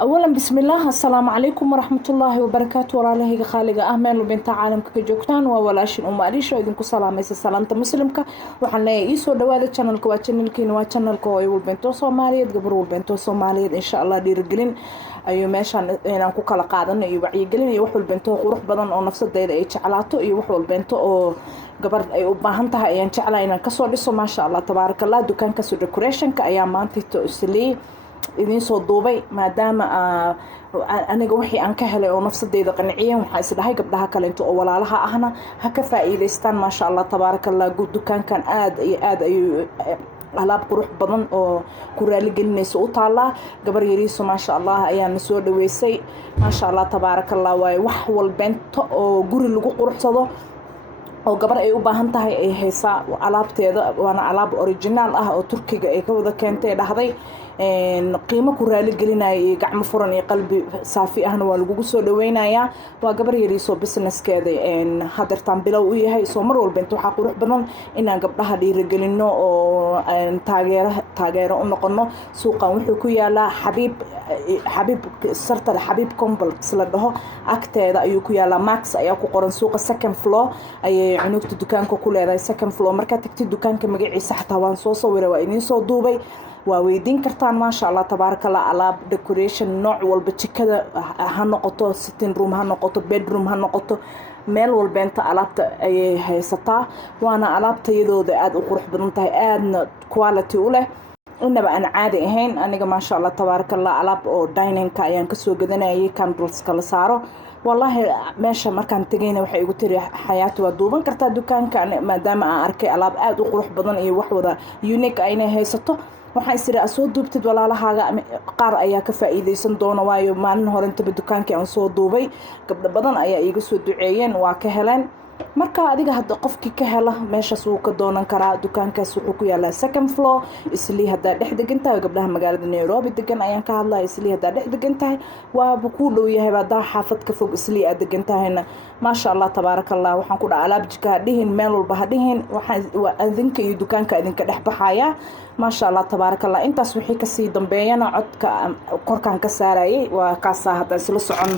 أولا بسم الله السلام عليكم ورحمة الله وبركاته وراله خالق أهمل وبنت عالم كجوكتان وولاشين أماريش وإذنكو سلاميس سلامة مسلمك وحنا يسوع دوالة channel كوا channel كينوا channel كوا والبنتو سوماليات قبر والبنتو سوماليات إن شاء الله دير قلين أيو ماشان إنان كو كلا قادن أيو وعي قلين يوحو البنتو قروح بدن أو نفس الدايرة أي شعلاتو يوحو البنتو أو قبر أي وباهنتها أيان شعلا إنان كسو لسو ما شاء الله تبارك الله دوكان كسو decoration كأيام مانتي تأسلي idin soo duubay maadaama aniga wixii aan ka helay oo nafsadeyda qanciyeen waxa isdhahay gabdhaha kale inta oo walaalaha ahna ha ka faa'iideystaan ma sha Allah tabarakallah dukaankan aad ay alaab qurux badan oo ku raali gelinayso u taala gabar yariiso ma sha Allah ayaan soo dhaweysay ma sha Allah tabarakallah way wax walbeento oo guri lagu quruxsado oo gabar ay u baahan tahay ay haysaa alaabteeda waana alaab original ah oo Turkiga ay ka wada keentay dhahday qiimo ku raali gelinay gacmo furan iyo qalbi saafi ahna waa lagu soo dhaweynaya waa gabar yariiso businesskeeda hadartan bilow u yahay soo mar walba inta waxa qurux badan inaan gabdhaha dhiirigelino oo taageero u noqono suuqan wuxuu ku yaalaa xabiib sarta xabiib complex la dhaho agteeda ayuu ku yaalaa max ayaa ku qoran suuqa second floor ay cunugta dukaanka ku leedahay second floor marka tagtid dukaanka magaciisa xataa waan soo sawiray waa idin soo duubay waa weydiin kartaan ma sha Allah tabarakallah alaab decoration nooc walba jikada ha noqoto sitting room ha noqoto bedroom ha noqoto meel walba inta alaabta ay haysataa waana alaabtayadooda aad u qurux badan tahay aadna quality u leh inaba aan caadi ahayn aniga ma sha Allah tabarakallah alaab oo dining ka ayaan ka soo gadanayay candles kala saaro wallahi meesha markaan tagayna waxay igu tiri xayaatu waa duuban kartaa dukaanka maadaama aan arkay alaab aad u qurux badan iyo wax wada unique ayna haysato waxaan isira soo duubtid walaalahaaga qaar ayaa ka faa'iideysan doona waayo maalin hore inta dukaankii aan soo duubay gabdho badan ayaa iiga soo duceeyeen waa ka heleen marka adiga hadda qofkii ka hela meeshaas uu ka doonan karaa dukaankaas wuxuu ku yaalaa second floor isli hadda dhex degan tahay gabdhaha magaalada Nairobi degan ayaan ka hadlaa isli hadda dhex degan tahay waa ku dhow yahay bada xaafad ka fog isli aad degan tahayna ma sha Allah tabarakallah waxaan ku dhaca alaab jika dhihin meel walba hadhihin waxaan adinka iyo dukaanka adinka dhex baxaya ma sha Allah tabarakallah intaas wixii ka sii dambeeyana codka korkaan ka saarayay waa kaasa hadda isla socon